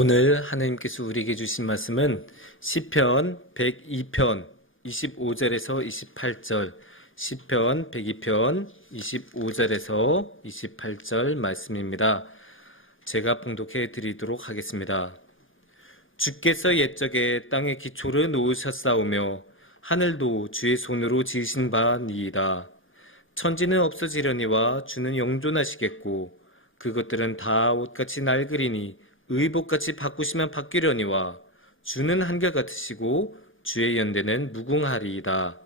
오늘 하나님께서 우리에게 주신 말씀은 시편 102편 25절에서 28절, 시편 102편 25절에서 28절 말씀입니다. 제가 봉독해 드리도록 하겠습니다. 주께서 옛적에 땅의 기초를 놓으셨사오며 하늘도 주의 손으로 지으신 바니이다. 천지는 없어지려니와 주는 영존하시겠고 그것들은 다 옷같이 낡으리니 의복같이 바꾸시면 바뀌려니와 주는 한결같으시고 주의 연대는 무궁하리이다.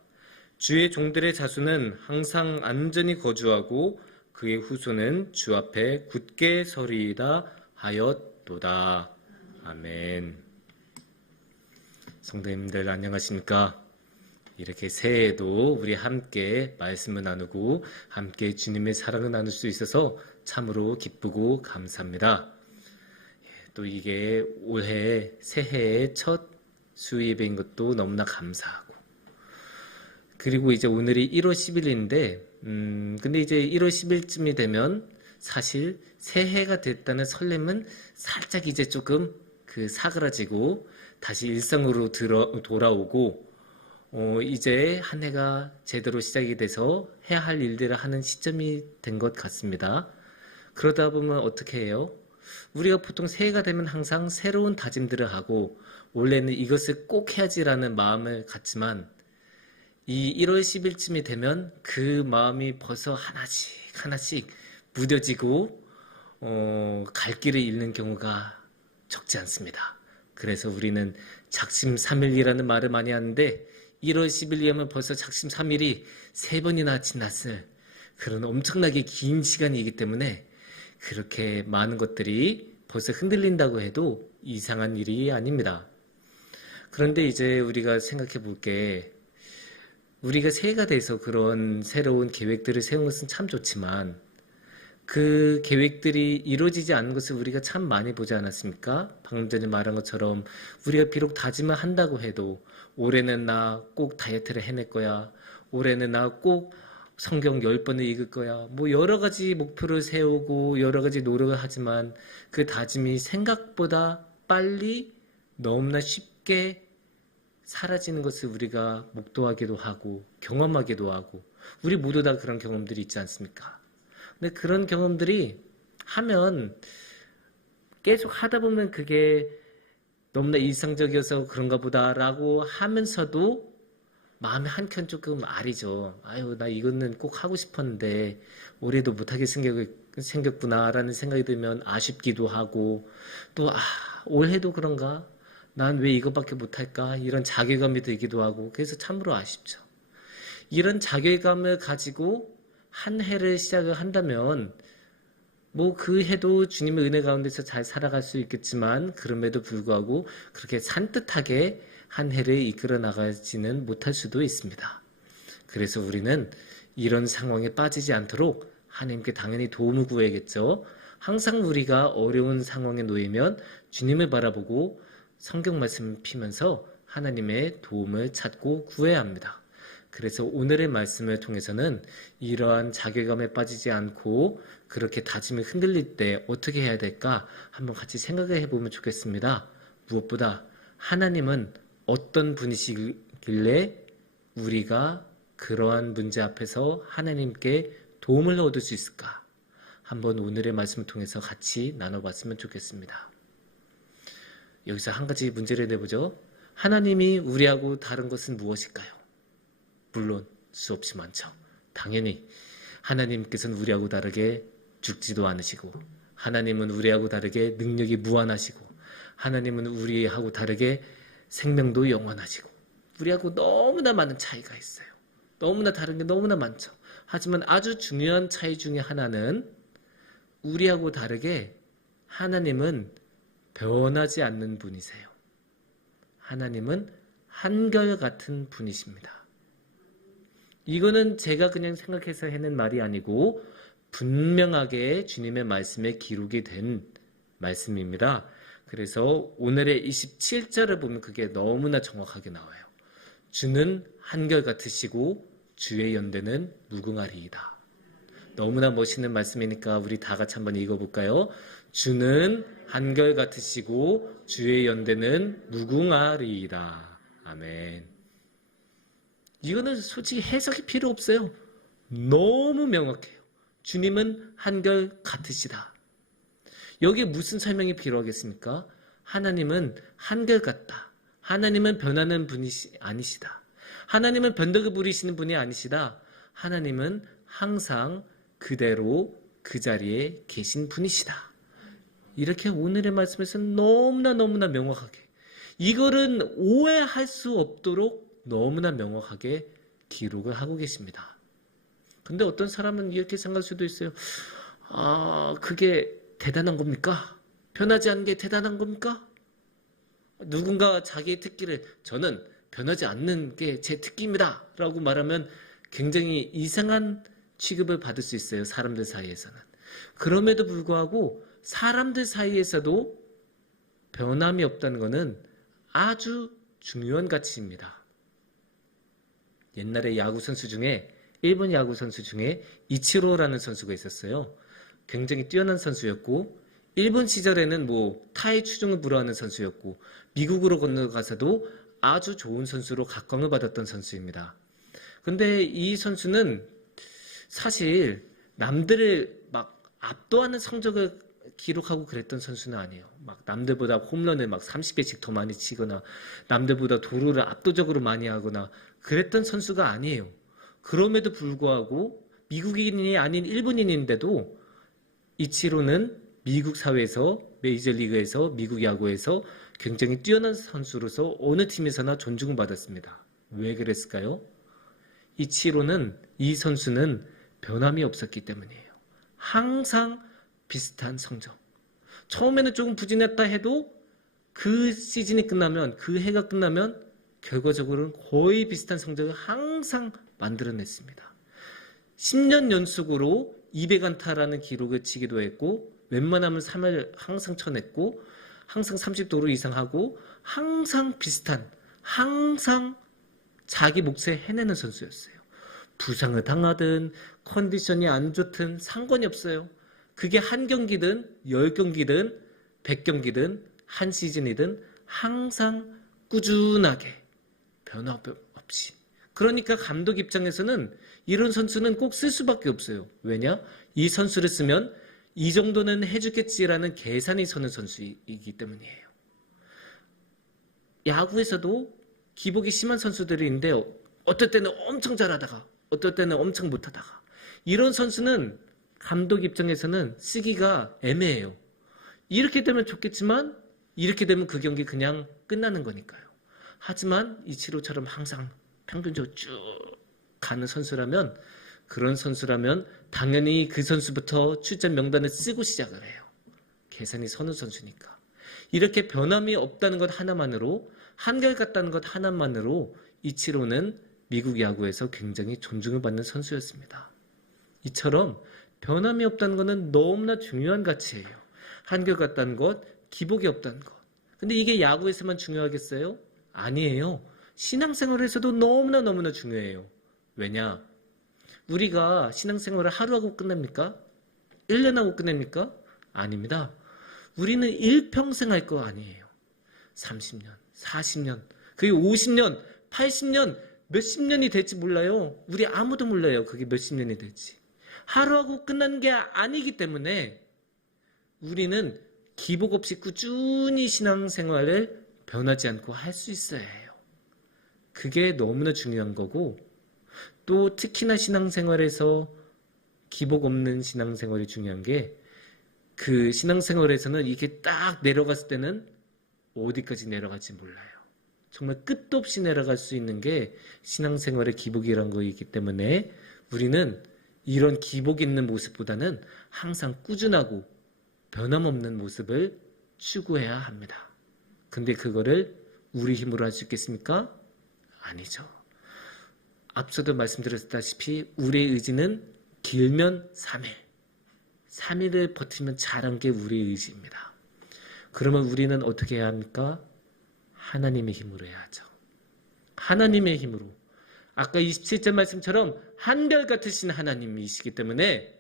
주의 종들의 자손은 항상 안전히 거주하고 그의 후손은 주 앞에 굳게 서리이다 하였도다. 아멘. 성도님들 안녕하십니까? 이렇게 새해에도 우리 함께 말씀을 나누고 함께 주님의 사랑을 나눌 수 있어서 참으로 기쁘고 감사합니다. 또 이게 올해 새해의 첫 수입인 것도 너무나 감사하고, 그리고 이제 오늘이 1월 10일인데 근데 이제 1월 10일쯤이 되면 사실 새해가 됐다는 설렘은 살짝 이제 조금 사그라지고 다시 일상으로 돌아오고 이제 한 해가 제대로 시작이 돼서 해야 할 일들을 하는 시점이 된 것 같습니다. 그러다 보면 어떻게 해요? 우리가 보통 새해가 되면 항상 새로운 다짐들을 하고 원래는 이것을 꼭 해야지라는 마음을 갖지만 이 1월 10일쯤이 되면 그 마음이 벌써 하나씩 무뎌지고 갈 길을 잃는 경우가 적지 않습니다. 그래서 우리는 작심삼일이라는 말을 많이 하는데 1월 10일이면 벌써 작심삼일이 3번이나 지났을 그런 엄청나게 긴 시간이기 때문에 그렇게 많은 것들이 벌써 흔들린다고 해도 이상한 일이 아닙니다. 그런데 이제 우리가 생각해 볼 게, 우리가 새해가 돼서 그런 새로운 계획들을 세운 것은 참 좋지만 그 계획들이 이루어지지 않는 것을 우리가 참 많이 보지 않았습니까? 방금 전에 말한 것처럼 우리가 비록 다짐을 한다고 해도 올해는 나 꼭 다이어트를 해낼 거야, 올해는 나 꼭 성경 10번을 읽을 거야, 뭐 여러 가지 목표를 세우고 여러 가지 노력을 하지만 그 다짐이 생각보다 빨리 너무나 쉽게 사라지는 것을 우리가 목도하기도 하고 경험하기도 하고, 우리 모두 다 그런 경험들이 있지 않습니까? 근데 그런 경험들이 하면 계속 하다 보면 그게 너무나 일상적이어서 그런가 보다라고 하면서도 마음이 한켠 조금 아리죠. 아유, 나 이거는 꼭 하고 싶었는데 올해도 못하게 생겼구나라는 생각이 들면 아쉽기도 하고, 또 올해도 그런가? 난 왜 이것밖에 못할까? 이런 자괴감이 들기도 하고, 그래서 참으로 아쉽죠. 이런 자괴감을 가지고 한 해를 시작을 한다면 뭐 그 해도 주님의 은혜 가운데서 잘 살아갈 수 있겠지만 그럼에도 불구하고 그렇게 산뜻하게 한 해를 이끌어 나가지는 못할 수도 있습니다. 그래서 우리는 이런 상황에 빠지지 않도록 하나님께 당연히 도움을 구해야겠죠. 항상 우리가 어려운 상황에 놓이면 주님을 바라보고 성경 말씀을 피면서 하나님의 도움을 찾고 구해야 합니다. 그래서 오늘의 말씀을 통해서는 이러한 자괴감에 빠지지 않고 그렇게 다짐이 흔들릴 때 어떻게 해야 될까 한번 같이 생각을 해보면 좋겠습니다. 무엇보다 하나님은 어떤 분이시길래 우리가 그러한 문제 앞에서 하나님께 도움을 얻을 수 있을까? 한번 오늘의 말씀을 통해서 같이 나눠봤으면 좋겠습니다. 여기서 한 가지 문제를 내보죠. 하나님이 우리하고 다른 것은 무엇일까요? 물론 수없이 많죠. 당연히 하나님께서는 우리하고 다르게 죽지도 않으시고, 하나님은 우리하고 다르게 능력이 무한하시고, 하나님은 우리하고 다르게 생명도 영원하시고, 우리하고 너무나 많은 차이가 있어요. 너무나 다른 게 너무나 많죠. 하지만 아주 중요한 차이 중에 하나는 우리하고 다르게 하나님은 변하지 않는 분이세요. 하나님은 한결같은 분이십니다. 이거는 제가 그냥 생각해서 하는 말이 아니고 분명하게 주님의 말씀에 기록이 된 말씀입니다. 그래서 오늘의 27절을 보면 그게 너무나 정확하게 나와요. 주는 한결같으시고 주의 연대는 무궁하리이다. 너무나 멋있는 말씀이니까 우리 다 같이 한번 읽어볼까요? 주는 한결같으시고 주의 연대는 무궁하리이다. 아멘. 이거는 솔직히 해석이 필요 없어요. 너무 명확해요. 주님은 한결같으시다. 여기에 무슨 설명이 필요하겠습니까? 하나님은 한결같다. 하나님은 변하는 분이 아니시다. 하나님은 변덕을 부리시는 분이 아니시다. 하나님은 항상 그대로 그 자리에 계신 분이시다. 이렇게 오늘의 말씀에서 너무나 명확하게, 이거는 오해할 수 없도록 너무나 명확하게 기록을 하고 계십니다. 근데 어떤 사람은 이렇게 생각할 수도 있어요. 그게 대단한 겁니까? 변하지 않는 게 대단한 겁니까? 누군가 자기의 특기를 저는 변하지 않는 게 제 특기입니다 라고 말하면 굉장히 이상한 취급을 받을 수 있어요. 사람들 사이에서는. 그럼에도 불구하고 사람들 사이에서도 변함이 없다는 것은 아주 중요한 가치입니다. 옛날에 야구 선수 중에, 일본 야구 선수 중에 이치로라는 선수가 있었어요. 굉장히 뛰어난 선수였고, 일본 시절에는 타의 추종을 불허하는 선수였고, 미국으로 건너가서도 아주 좋은 선수로 각광을 받았던 선수입니다. 근데 이 선수는 사실 남들을 막 압도하는 성적을 기록하고 그랬던 선수는 아니에요. 막 남들보다 홈런을 막 30개씩 더 많이 치거나 남들보다 도루를 압도적으로 많이 하거나 그랬던 선수가 아니에요. 그럼에도 불구하고 미국인이 아닌 일본인인데도 이치로는 미국 사회에서, 메이저리그에서, 미국 야구에서 굉장히 뛰어난 선수로서 어느 팀에서나 존중을 받았습니다. 왜 그랬을까요? 이 선수는 변함이 없었기 때문이에요. 항상 비슷한 성적. 처음에는 조금 부진했다 해도 그 시즌이 끝나면, 그 해가 끝나면 결과적으로는 거의 비슷한 성적을 항상 만들어냈습니다. 10년 연속으로 200안타라는 기록을 치기도 했고, 웬만하면 3할 항상 쳐냈고, 항상 30도루 이상 하고, 항상 비슷한, 항상 자기 몫에 해내는 선수였어요. 부상을 당하든 컨디션이 안 좋든 상관이 없어요. 그게 한 경기든 10경기든 100경기든 한 시즌이든 항상 꾸준하게 변화 없이. 그러니까 감독 입장에서는 이런 선수는 꼭 쓸 수밖에 없어요. 왜냐? 이 선수를 쓰면 이 정도는 해주겠지라는 계산이 서는 선수이기 때문이에요. 야구에서도 기복이 심한 선수들이 있는데 어떨 때는 엄청 잘하다가 어떨 때는 엄청 못하다가, 이런 선수는 감독 입장에서는 쓰기가 애매해요. 이렇게 되면 좋겠지만 이렇게 되면 그 경기 그냥 끝나는 거니까요. 하지만 이치로처럼 항상 평균적으로 쭉 가는 선수라면, 그런 선수라면 당연히 그 선수부터 출전 명단을 쓰고 시작을 해요. 계산이 서는 선수니까. 이렇게 변함이 없다는 것 하나만으로, 한결같다는 것 하나만으로 이치로는 미국 야구에서 굉장히 존중을 받는 선수였습니다. 이처럼 변함이 없다는 것은 너무나 중요한 가치예요. 한결같다는 것, 기복이 없다는 것. 근데 이게 야구에서만 중요하겠어요? 아니에요. 신앙생활에서도 너무나 중요해요. 왜냐? 우리가 신앙생활을 하루하고 끝냅니까? 1년 하고 끝냅니까? 아닙니다. 우리는 일평생 할 거 아니에요. 30년, 40년, 그게 50년, 80년, 몇십 년이 될지 몰라요. 우리 아무도 몰라요. 그게 몇십 년이 될지. 하루하고 끝나는 게 아니기 때문에 우리는 기복 없이 꾸준히 신앙생활을 변하지 않고 할 수 있어야 해요. 그게 너무나 중요한 거고, 또 특히나 신앙생활에서 기복 없는 신앙생활이 중요한 게, 그 신앙생활에서는 이게 딱 내려갔을 때는 어디까지 내려갈지 몰라요. 정말 끝도 없이 내려갈 수 있는 게 신앙생활의 기복이란 거이기 때문에 우리는 이런 기복 있는 모습보다는 항상 꾸준하고 변함없는 모습을 추구해야 합니다. 근데 그거를 우리 힘으로 할 수 있겠습니까? 아니죠. 앞서도 말씀드렸다시피 우리의 의지는 길면 3일. 3일을 버티면 잘한 게 우리의 의지입니다. 그러면 우리는 어떻게 해야 합니까? 하나님의 힘으로 해야죠. 하나님의 힘으로. 아까 27절 말씀처럼 한결같으신 하나님이시기 때문에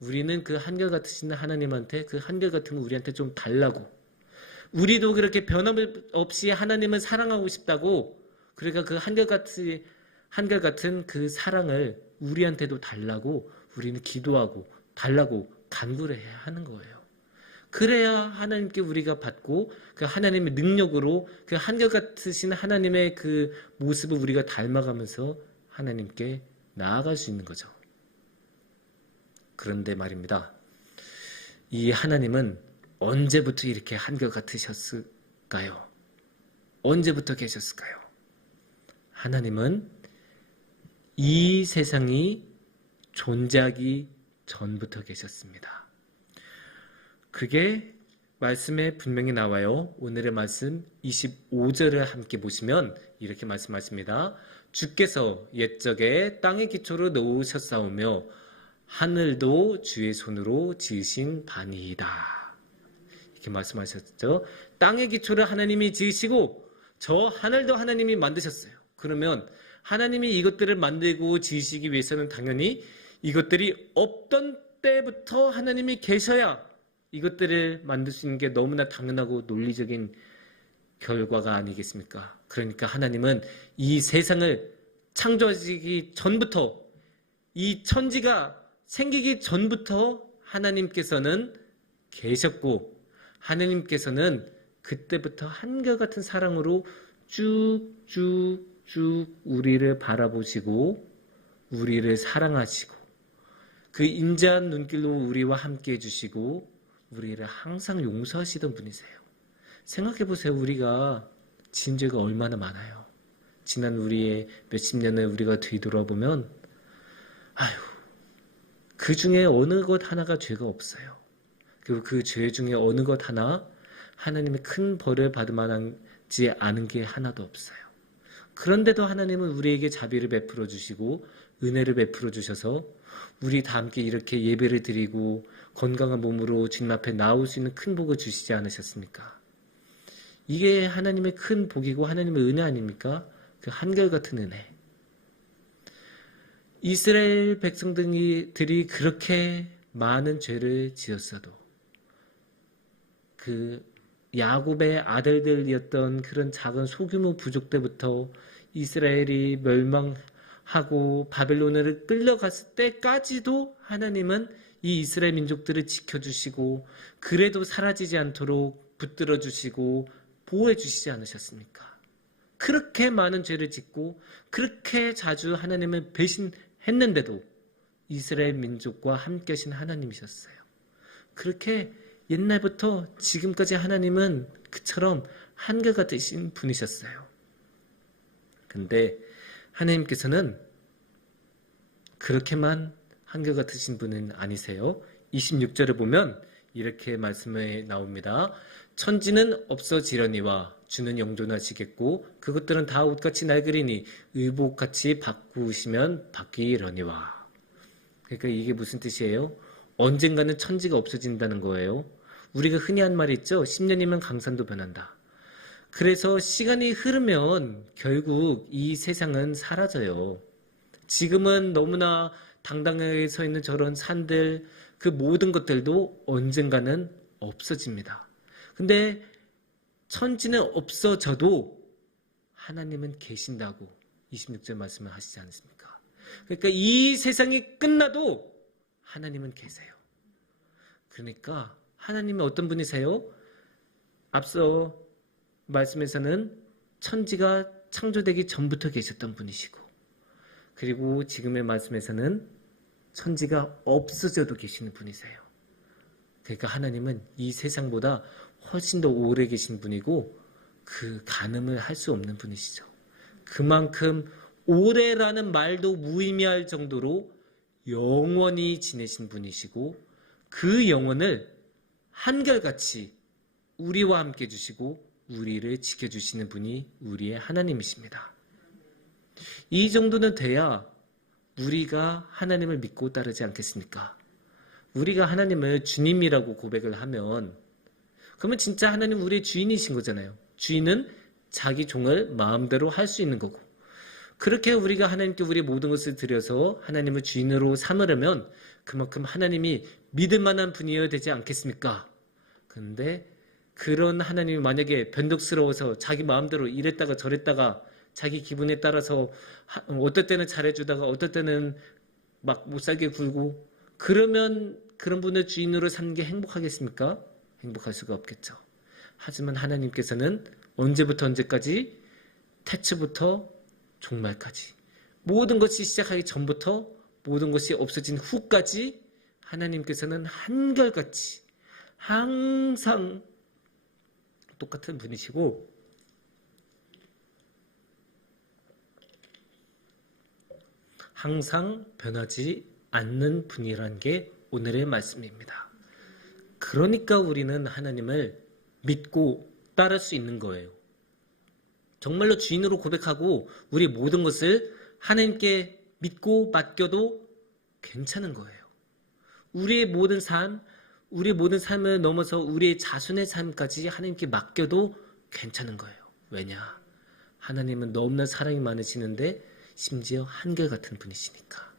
우리는 그 한결같으신 하나님한테 그 한결같은 우리한테 좀 달라고, 우리도 그렇게 변함없이 하나님을 사랑하고 싶다고, 그러니까 그 한결같은 그 사랑을 우리한테도 달라고 우리는 기도하고 달라고 간구를 해야 하는 거예요. 그래야 하나님께 우리가 받고 그 하나님의 능력으로 그 한결같으신 하나님의 그 모습을 우리가 닮아가면서 하나님께 나아갈 수 있는 거죠. 그런데 말입니다. 이 하나님은 언제부터 이렇게 한결같으셨을까요? 언제부터 계셨을까요? 하나님은 이 세상이 존재하기 전부터 계셨습니다. 그게 말씀에 분명히 나와요. 오늘의 말씀 25절을 함께 보시면 이렇게 말씀하십니다. 주께서 옛적에 땅의 기초를 놓으셨사오며 하늘도 주의 손으로 지으신 바니이다. 이렇게 말씀하셨죠. 땅의 기초를 하나님이 지으시고 저 하늘도 하나님이 만드셨어요. 그러면 하나님이 이것들을 만들고 지으시기 위해서는 당연히 이것들이 없던 때부터 하나님이 계셔야 이것들을 만들 수 있는 게 너무나 당연하고 논리적인 결과가 아니겠습니까? 그러니까 하나님은 이 세상을 창조하시기 전부터, 이 천지가 생기기 전부터 하나님께서는 계셨고, 하나님께서는 그때부터 한결같은 사랑으로 쭉쭉쭉 우리를 바라보시고 우리를 사랑하시고 그 인자한 눈길로 우리와 함께 해주시고 우리를 항상 용서하시던 분이세요. 생각해보세요. 우리가 지은 죄가 얼마나 많아요. 지난 우리의 몇십 년을 우리가 뒤돌아보면 그 중에 어느 것 하나가 죄가 없어요. 그리고 그 죄 중에 어느 것 하나 하나님의 큰 벌을 받을 만하지 않은 게 하나도 없어요. 그런데도 하나님은 우리에게 자비를 베풀어 주시고 은혜를 베풀어 주셔서 우리 다 함께 이렇게 예배를 드리고 건강한 몸으로 주님 앞에 나올 수 있는 큰 복을 주시지 않으셨습니까? 이게 하나님의 큰 복이고 하나님의 은혜 아닙니까? 그 한결같은 은혜. 이스라엘 백성들이 그렇게 많은 죄를 지었어도 그 야곱의 아들들이었던 그런 작은 소규모 부족 때부터 이스라엘이 멸망하고 바벨론으로 끌려갔을 때까지도 하나님은 이 이스라엘 민족들을 지켜주시고 그래도 사라지지 않도록 붙들어 주시고 보호해 주시지 않으셨습니까? 그렇게 많은 죄를 짓고 그렇게 자주 하나님을 배신했는데도 이스라엘 민족과 함께 하신 하나님이셨어요. 그렇게 옛날부터 지금까지 하나님은 그처럼 한결같으신 분이셨어요. 근데 하나님께서는 그렇게만 한결같으신 분은 아니세요. 26절을 보면 이렇게 말씀이 나옵니다. 천지는 없어지려니와 주는 영존하시겠고 그것들은 다 옷같이 낡으리니 의복같이 바꾸시면 바뀌려니와. 그러니까 이게 무슨 뜻이에요? 언젠가는 천지가 없어진다는 거예요. 우리가 흔히 한 말이 있죠. 10년이면 강산도 변한다. 그래서 시간이 흐르면 결국 이 세상은 사라져요. 지금은 너무나 당당하게 서 있는 저런 산들, 그 모든 것들도 언젠가는 없어집니다. 근데 천지는 없어져도 하나님은 계신다고 26절 말씀을 하시지 않습니까? 그러니까 이 세상이 끝나도 하나님은 계세요. 그러니까 하나님은 어떤 분이세요? 앞서 말씀에서는 천지가 창조되기 전부터 계셨던 분이시고 그리고 지금의 말씀에서는 천지가 없어져도 계시는 분이세요. 그러니까 하나님은 이 세상보다 훨씬 더 오래 계신 분이고 그 가늠을 할 수 없는 분이시죠. 그만큼 오래라는 말도 무의미할 정도로 영원히 지내신 분이시고 그 영원을 한결같이 우리와 함께 해주시고 우리를 지켜주시는 분이 우리의 하나님이십니다. 이 정도는 돼야 우리가 하나님을 믿고 따르지 않겠습니까? 우리가 하나님을 주님이라고 고백을 하면 그러면 진짜 하나님 우리의 주인이신 거잖아요. 주인은 자기 종을 마음대로 할 수 있는 거고 그렇게 우리가 하나님께 우리의 모든 것을 드려서 하나님을 주인으로 삼으려면 그만큼 하나님이 믿을 만한 분이어야 되지 않겠습니까? 그런데 그런 하나님이 만약에 변덕스러워서 자기 마음대로 이랬다가 저랬다가 자기 기분에 따라서 어떨 때는 잘해주다가 어떨 때는 막 못살게 굴고, 그러면 그런 분을 주인으로 삼는 게 행복하겠습니까? 행복할 수가 없겠죠. 하지만 하나님께서는 언제부터 언제까지, 태초부터 종말까지, 모든 것이 시작하기 전부터 모든 것이 없어진 후까지 하나님께서는 한결같이 항상 똑같은 분이시고, 항상 변하지 않는 분이라는 게 오늘의 말씀입니다. 그러니까 우리는 하나님을 믿고 따를 수 있는 거예요. 정말로 주인으로 고백하고 우리 모든 것을 하나님께 믿고 맡겨도 괜찮은 거예요. 우리의 모든 삶, 우리의 모든 삶을 넘어서 우리의 자손의 삶까지 하나님께 맡겨도 괜찮은 거예요. 왜냐? 하나님은 너무나 사랑이 많으시는데 심지어 한결같은 분이시니까.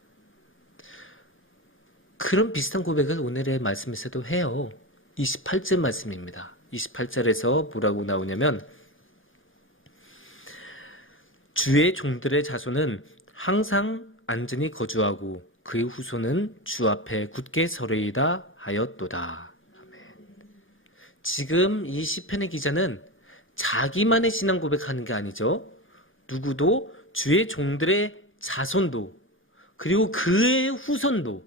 그런 비슷한 고백을 오늘의 말씀에서도 해요. 28절 말씀입니다. 28절에서 뭐라고 나오냐면, 주의 종들의 자손은 항상 안전히 거주하고 그의 후손은 주 앞에 굳게 서리이다 하였도다. 지금 이 시편의 기자는 자기만의 신앙 고백하는 게 아니죠. 누구도 주의 종들의 자손도, 그리고 그의 후손도,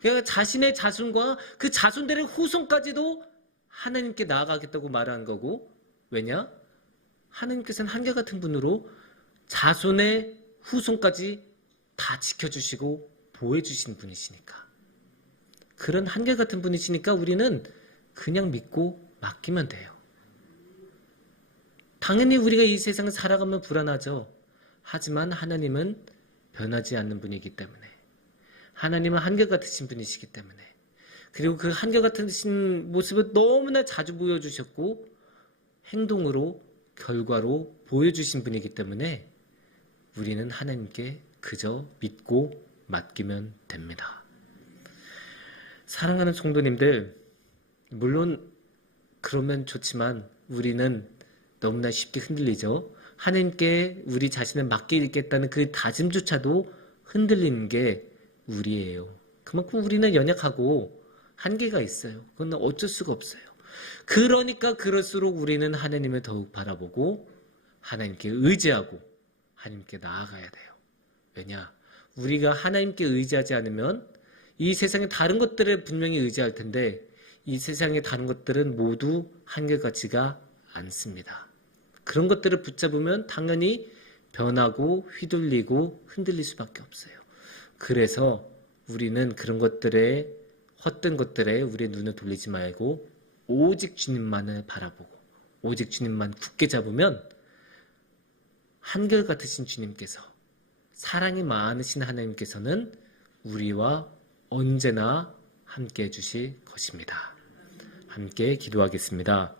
그러니까 자신의 자손과 그 자손들의 후손까지도 하나님께 나아가겠다고 말하는 거고, 왜냐? 하나님께서는 한결같은 분으로 자손의 후손까지 다 지켜주시고 보호해주신 분이시니까. 그런 한결같은 분이시니까 우리는 그냥 믿고 맡기면 돼요. 당연히 우리가 이 세상을 살아가면 불안하죠. 하지만 하나님은 변하지 않는 분이기 때문에, 하나님은 한결같으신 분이시기 때문에, 그리고 그 한결같으신 모습을 너무나 자주 보여주셨고 행동으로, 결과로 보여주신 분이기 때문에 우리는 하나님께 그저 믿고 맡기면 됩니다. 사랑하는 성도님들, 물론 그러면 좋지만 우리는 너무나 쉽게 흔들리죠. 하나님께 우리 자신을 맡기겠다는 그 다짐조차도 흔들리는 게 우리예요. 그만큼 우리는 연약하고 한계가 있어요. 그건 어쩔 수가 없어요. 그러니까 그럴수록 우리는 하나님을 더욱 바라보고 하나님께 의지하고 하나님께 나아가야 돼요. 왜냐? 우리가 하나님께 의지하지 않으면 이 세상의 다른 것들에 분명히 의지할 텐데 이 세상의 다른 것들은 모두 한결같지가 않습니다. 그런 것들을 붙잡으면 당연히 변하고 휘둘리고 흔들릴 수밖에 없어요. 그래서 우리는 그런 것들에, 헛된 것들에 우리의 눈을 돌리지 말고 오직 주님만을 바라보고 오직 주님만 굳게 잡으면 한결같으신 주님께서, 사랑이 많으신 하나님께서는 우리와 언제나 함께 해주실 것입니다. 함께 기도하겠습니다.